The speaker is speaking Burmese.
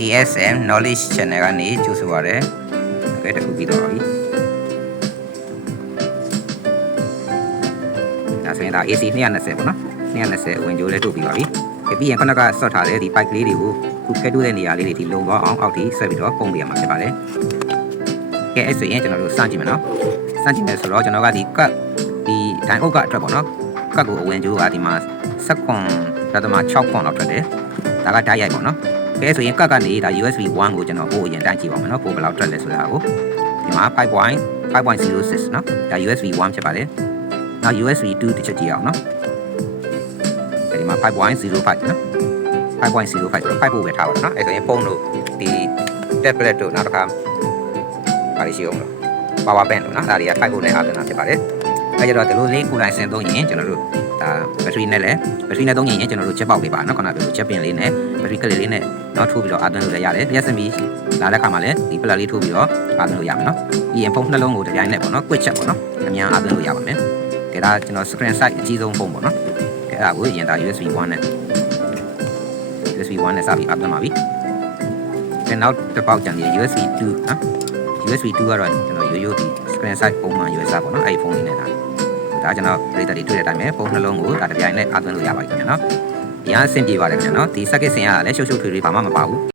ASM Knowledge Channel ကနေကြိုဆိုပါရစေ။အဲ့ဒါတခုပြီးတော့ပါပြီ။ဒါဆိုရင်ဒါ AC 220ပေါ့နော်။220ဝင်ကြိုးလေးထုတ်ပြီးပါပြီ။ပြီးရင်ခုနကဆော့ထားတဲ့ဒီ pipe လေးတွေကိုခုကဲတိုးတဲ့နေရာလေးတွေဒီလုံသွားအောင်အောက်ထိဆွဲပြီးတော့ပုံပေးရမှာဖြစ်ပါတယ်။ကဲအဲ့ဆိုရင်ကျွန်တော်တို့စမ်းကြည့်မယ်နော်။စမ်းကြည့်မယ်ဆိုတော့ကျွန်တော်ကဒီကတ်ဒီဒိုင်အုပ်ကအတွက်ပေါ့နော်။ကတ်ကိုအဝင်ကြိုးကဒီမှာ16ခွန်လောက်ထွက်တယ်။ဒါကဓာတ်ရိုက်ပေါ့နော်။ကဲဆိုရင်ကတ်ကနေဒါ USB 1ကိုကျွန်တော်ပို့ရင်တန်းကြည့်ပါမယ်နော်ပို့ဘယ်လောက်ထွက်လဲဆိုတာကိုဒီမှာ 5.06 နော်ဒါ USB 1ဖြစ်ပါတယ်နောက် USB 2တစ်ချက်ကြည့်အောင်နော်ဒီမှာ 5.05 နော် 5.05 ဆိုတော့5ပို့ပဲထားပါတော့နော်အဲ့ဆိုရင်ဖုန်းတို့ဒီ tablet တို့နောက်တစ်ခါပါလိရှိအောင်လို့ power bank တို့နော်ဒါတွေက5ပို့နဲ့အားသွင်းတာဖြစ်ပါတယ်အဲ့ကြတော့ဒီလိုလေးကိုယ်တိုင်ဆင်သုံးရင်ကျွန်တော်တို့ဒါဘက်ထရီနဲ့လည်းဘက်ထရီနဲ့သုံးရင်ကျွန်တော်တို့ချက်ပေါက်လေးပါနော်ခုနကပြောလို့ချက်ပင်လေးနဲ့ဘက်ထရီကလေးလေးနဲ့တော့ထိုးပြီးတော့အားသွင်းလို့လည်းရတယ်လျှက်စင်ပြီးလာတဲ့ခါမှာလည်းဒီပလက်လေးထိုးပြီးတော့အားသွင်းလို့ရမယ်နော်ပြီးရင်ဖုန်းနှလုံးကိုတစ်ပြိုင်နဲ့ပေါ့နော်ကွစ်ချက်ပေါ့နော်အများအားသွင်းလို့ရပါမယ်ကဲဒါကျွန်တော် screen size အကြီးဆုံးဖုန်းပေါ့နော်ကဲအဲ့ဒါကိုရင်ဒါ USB 1နဲ့ USB 1နဲ့စပြီးအားသွင်းပါပြီကဲနောက်တစ်ပေါက်ကျန်သေးတယ် USB 2နော် USB 2ကတော့ကျွန်တော်ရိုးရိုးဒီ screen size ပုံမှန် USB ပေါ့နော်အဲ့ဒီဖုန်းလေးနဲ့ဒါကျွန်တော်ပြည်သက်တွေတွေ့တဲ့အတိုင်းပဲဖုန်းနှလုံးကိုဒါတစ်ပြိုင်နဲ့အားသွင်းလို့ရပါပြီခင်ဗျာနော်။ဒီအဆင်ပြေပါတယ်ခင်ဗျာနော်။ဒီ circuit ဆင်ရတာလည်းရှုပ်ရှုပ်ထွေးထွေးဘာမှမပါဘူး။